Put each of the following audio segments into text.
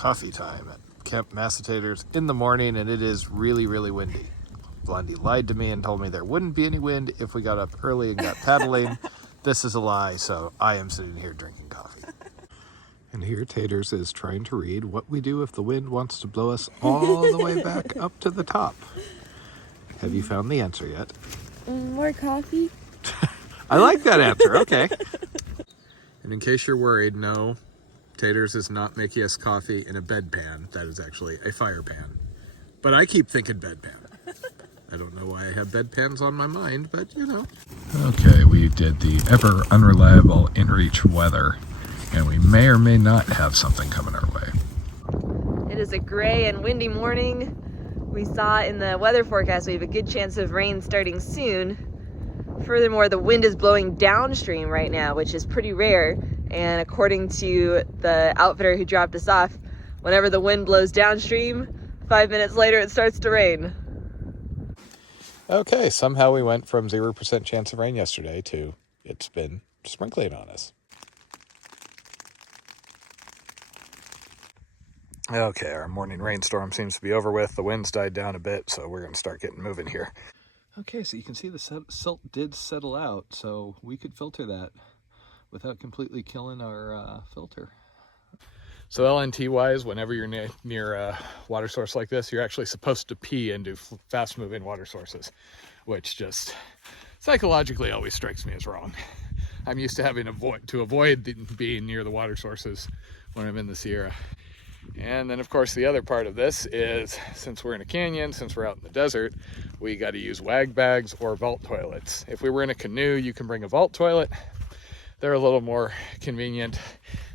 coffee time at Camp Massatators in the morning, and it is really, really windy. Blondie lied to me and told me there wouldn't be any wind if we got up early and got paddling. This is a lie, so I am sitting here drinking coffee. And here Taters is trying to read what we do if the wind wants to blow us all the way back up to the top. Have you found the answer yet? More coffee. I like that answer, okay. And in case you're worried, no, Taters is not making us coffee in a bedpan. That is actually a fire pan. But I keep thinking bedpan. I don't know why I have bedpans on my mind, but you know. Okay, we did the ever unreliable in-reach weather, and we may or may not have something coming our way. It is a gray and windy morning. We saw in the weather forecast we have a good chance of rain starting soon. Furthermore, the wind is blowing downstream right now, which is pretty rare. And according to the outfitter who dropped us off, whenever the wind blows downstream, 5 minutes later it starts to rain. Okay, somehow we went from 0% chance of rain yesterday to it's been sprinkling on us. Okay, our morning rainstorm seems to be over with. The wind's died down a bit, so we're going to start getting moving here. Okay, so you can see the silt did settle out, so we could filter that without completely killing our filter. So LNT-wise, whenever you're near a water source like this, you're actually supposed to pee into fast-moving water sources, which just psychologically always strikes me as wrong. I'm used to having to avoid being near the water sources when I'm in the Sierra. And then, of course, the other part of this is, since we're in a canyon, since we're out in the desert, we got to use wag bags or vault toilets. If we were in a canoe, you can bring a vault toilet. They're a little more convenient.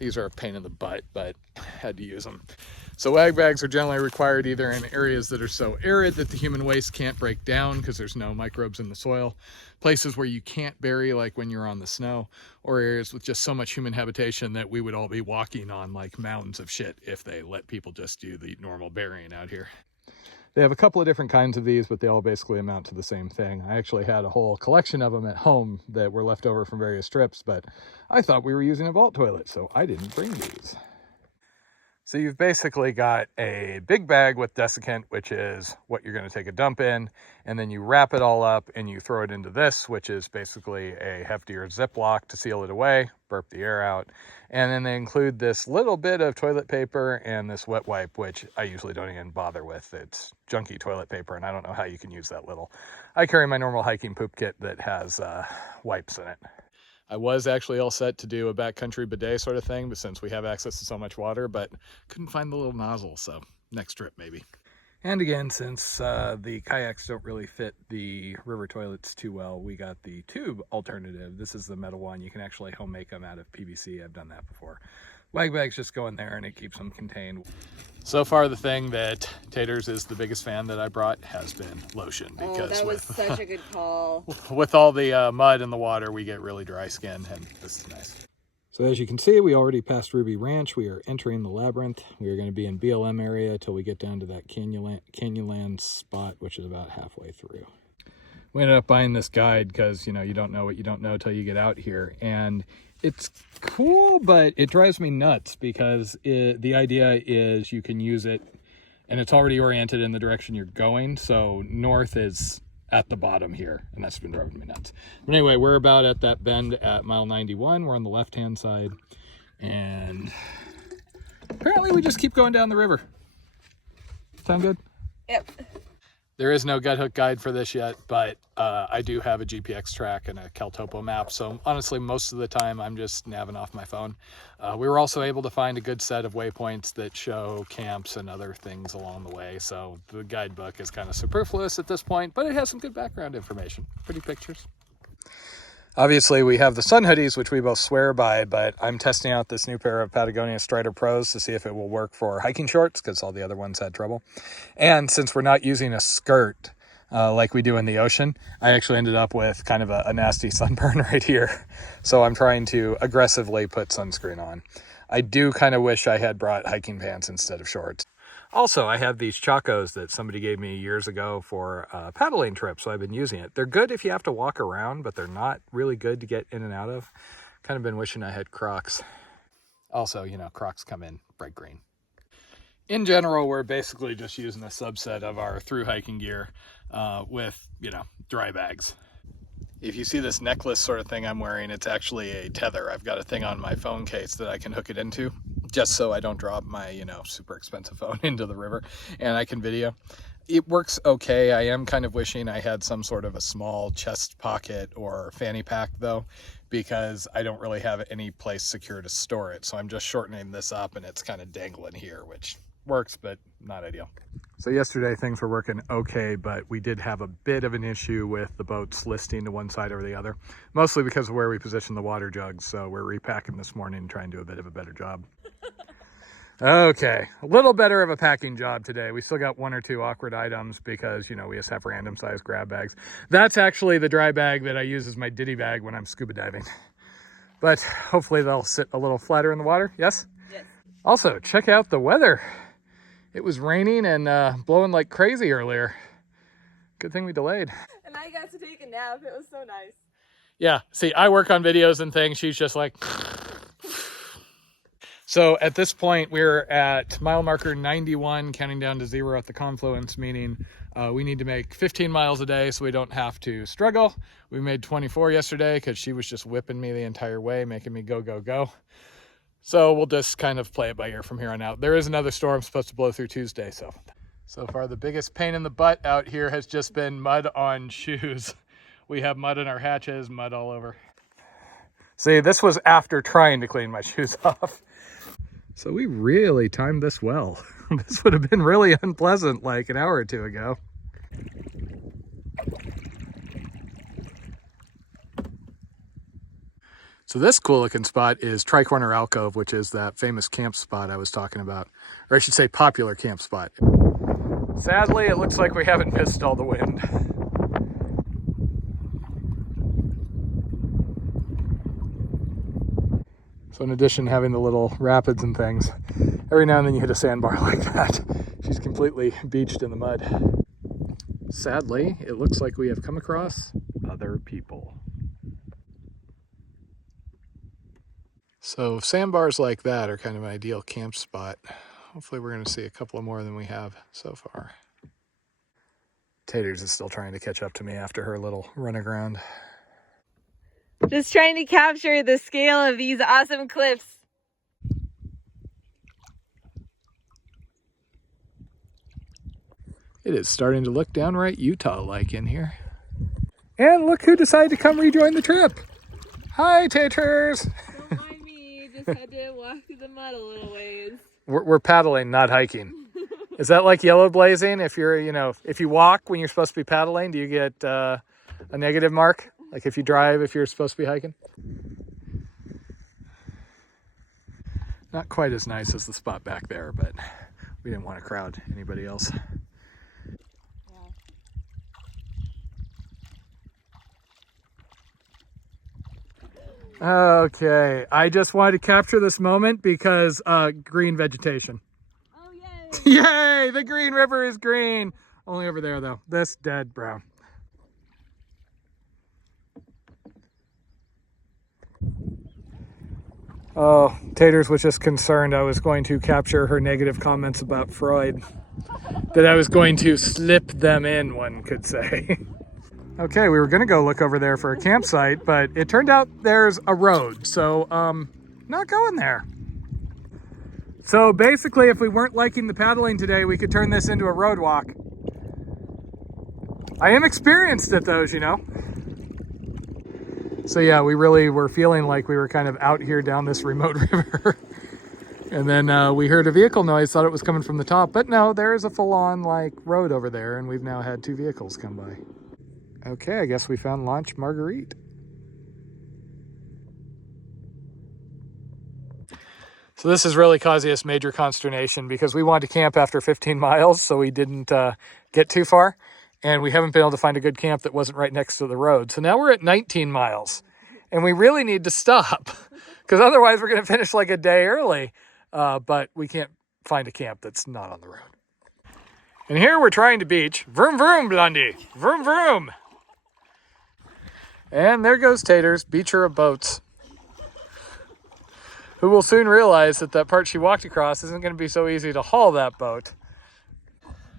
These are a pain in the butt, but had to use them. So wag bags are generally required either in areas that are so arid that the human waste can't break down because there's no microbes in the soil, places where you can't bury like when you're on the snow, or areas with just so much human habitation that we would all be walking on like mountains of shit if they let people just do the normal burying out here. They have a couple of different kinds of these, but they all basically amount to the same thing. I actually had a whole collection of them at home that were left over from various trips, but I thought we were using a vault toilet, so I didn't bring these. So you've basically got a big bag with desiccant, which is what you're going to take a dump in, and then you wrap it all up and you throw it into this, which is basically a heftier Ziploc to seal it away, burp the air out. And then they include this little bit of toilet paper and this wet wipe, which I usually don't even bother with. It's junky toilet paper, and I don't know how you can use that little. I carry my normal hiking poop kit that has wipes in it. I was actually all set to do a backcountry bidet sort of thing, but since we have access to so much water, but couldn't find the little nozzle, so next trip maybe. And again, since the kayaks don't really fit the river toilets too well, we got the tube alternative. This is the metal one. You can actually home make them out of PVC. I've done that before. Wag bags just go in there and it keeps them contained. So far, the thing that Taters is the biggest fan that I brought has been lotion. Because that was such a good call. With all the mud in the water, we get really dry skin, and this is nice. So as you can see, we already passed Ruby Ranch. We are entering the Labyrinth. We are going to be in BLM area till we get down to that Canyonland spot, which is about halfway through. We ended up buying this guide because, you know, you don't know what you don't know till you get out here. And it's cool, but it drives me nuts because the idea is you can use it and it's already oriented in the direction you're going. So north is at the bottom here, and that's been driving me nuts. But anyway, we're about at that bend at mile 91. We're on the left-hand side, and apparently we just keep going down the river. Sound good? Yep. There is no gut hook guide for this yet, but I do have a GPX track and a CalTopo map. So honestly, most of the time I'm just navving off my phone. We were also able to find a good set of waypoints that show camps and other things along the way. So the guidebook is kind of superfluous at this point, but it has some good background information. Pretty pictures. Obviously, we have the sun hoodies, which we both swear by, but I'm testing out this new pair of Patagonia Strider Pros to see if it will work for hiking shorts, because all the other ones had trouble. And since we're not using a skirt like we do in the ocean, I actually ended up with kind of a nasty sunburn right here. So I'm trying to aggressively put sunscreen on. I do kind of wish I had brought hiking pants instead of shorts. Also, I have these Chacos that somebody gave me years ago for a paddling trip, so I've been using it. They're good if you have to walk around, but they're not really good to get in and out of. Kind of been wishing I had Crocs. Also, you know, Crocs come in bright green. In general, we're basically just using a subset of our through hiking gear with, you know, dry bags. If you see this necklace sort of thing I'm wearing, it's actually a tether. I've got a thing on my phone case that I can hook it into just so I don't drop my, you know, super expensive phone into the river and I can video. It works okay. I am kind of wishing I had some sort of a small chest pocket or fanny pack though, because I don't really have any place secure to store it. So I'm just shortening this up and it's kind of dangling here, which works, but not ideal. So yesterday things were working okay, but we did have a bit of an issue with the boats listing to one side or the other, mostly because of where we positioned the water jugs. So we're repacking this morning and trying to do a bit of a better job. Okay, a little better of a packing job today. We still got one or two awkward items because, you know, we just have random size grab bags. That's actually the dry bag that I use as my ditty bag when I'm scuba diving. But hopefully they'll sit a little flatter in the water. Yes? Yes. Also, check out the weather. It was raining and blowing like crazy earlier. Good thing we delayed. And I got to take a nap. It was so nice. Yeah, see, I work on videos and things. She's just like... So at this point, we're at mile marker 91, counting down to 0 at the confluence, meaning we need to make 15 miles a day so we don't have to struggle. We made 24 yesterday because she was just whipping me the entire way, making me go, go, go. So we'll just kind of play it by ear from here on out. There is another storm supposed to blow through Tuesday. So far, the biggest pain in the butt out here has just been mud on shoes. We have mud in our hatches, mud all over. See, this was after trying to clean my shoes off. So we really timed this well. This would have been really unpleasant like an hour or two ago. So this cool looking spot is Tricorner Alcove, which is that famous camp spot I was talking about. Or I should say popular camp spot. Sadly, it looks like we haven't missed all the wind. So in addition to having the little rapids and things, every now and then you hit a sandbar like that. She's completely beached in the mud. Sadly, it looks like we have come across other people. So sandbars like that are kind of an ideal camp spot. Hopefully we're going to see a couple more than we have so far. Taters is still trying to catch up to me after her little run aground. Just trying to capture the scale of these awesome cliffs. It is starting to look downright Utah-like in here. And look who decided to come rejoin the trip. Hi, Taters. Don't mind me, just had to walk through the mud a little ways. We're paddling, not hiking. Is that like yellow blazing? If you're, you know, if you walk when you're supposed to be paddling, do you get a negative mark? Like if you drive, if you're supposed to be hiking? Not quite as nice as the spot back there, but we didn't want to crowd anybody else. Okay, I just wanted to capture this moment because green vegetation. Oh, yay! Yay! The Green River is green. Only over there though. This dead brown. Oh, Taters was just concerned I was going to capture her negative comments about Freud. That I was going to slip them in, one could say. Okay, we were going to go look over there for a campsite, but it turned out there's a road, so not going there. So basically, if we weren't liking the paddling today, we could turn this into a road walk. I am experienced at those, you know. So yeah, we really were feeling like we were kind of out here down this remote river. And then we heard a vehicle noise, thought it was coming from the top, but no, there is a full-on like road over there, and we've now had 2 vehicles come by. Okay, I guess we found Launch Marguerite. So this is really causing us major consternation because we wanted to camp after 15 miles, so we didn't get too far. And we haven't been able to find a good camp that wasn't right next to the road. So now we're at 19 miles, and we really need to stop because otherwise we're going to finish like a day early. But we can't find a camp that's not on the road. And here we're trying to beach. Vroom, vroom, Blondie. Vroom, vroom. And there goes Taters, beacher of boats. who will soon realize that that part she walked across isn't going to be so easy to haul that boat.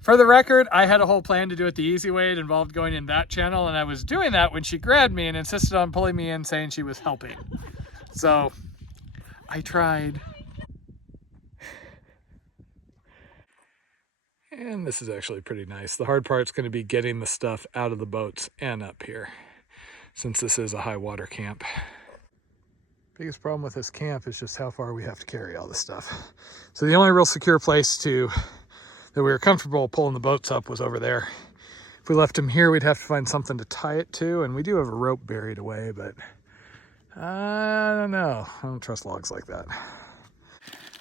For the record, I had a whole plan to do it the easy way. It involved going in that channel, and I was doing that when she grabbed me and insisted on pulling me in, saying she was helping. So I tried. And this is actually pretty nice. The hard part's going to be getting the stuff out of the boats and up here, since this is a high water camp. Biggest problem with this camp is just how far we have to carry all this stuff. So the only real secure place that we were comfortable pulling the boats up was over there. If we left them here, we'd have to find something to tie it to, and we do have a rope buried away, but I don't know. I don't trust logs like that.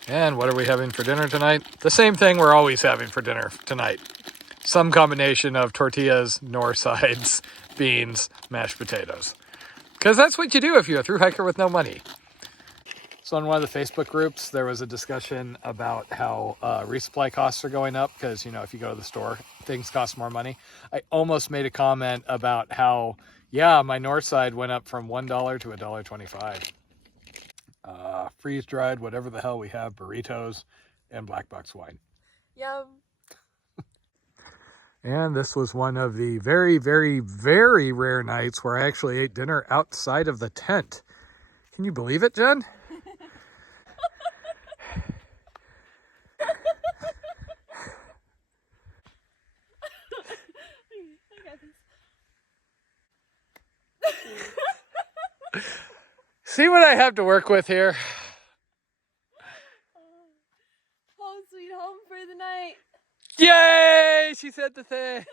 And what are we having for dinner tonight? The same thing we're always having for dinner tonight. Some combination of tortillas, nor sides, beans, mashed potatoes. Because that's what you do if you're a thru hiker with no money. So on one of the Facebook groups, there was a discussion about how resupply costs are going up because, you know, if you go to the store, things cost more money. I almost made a comment about how, yeah, my north side went up from $1 to $1.25. Freeze-dried, whatever the hell we have, burritos, and black box wine. Yum. And this was one of the very, very, very rare nights where I actually ate dinner outside of the tent. Can you believe it, Jen? See what I have to work with here? Home sweet home for the night. Yay! She said the thing.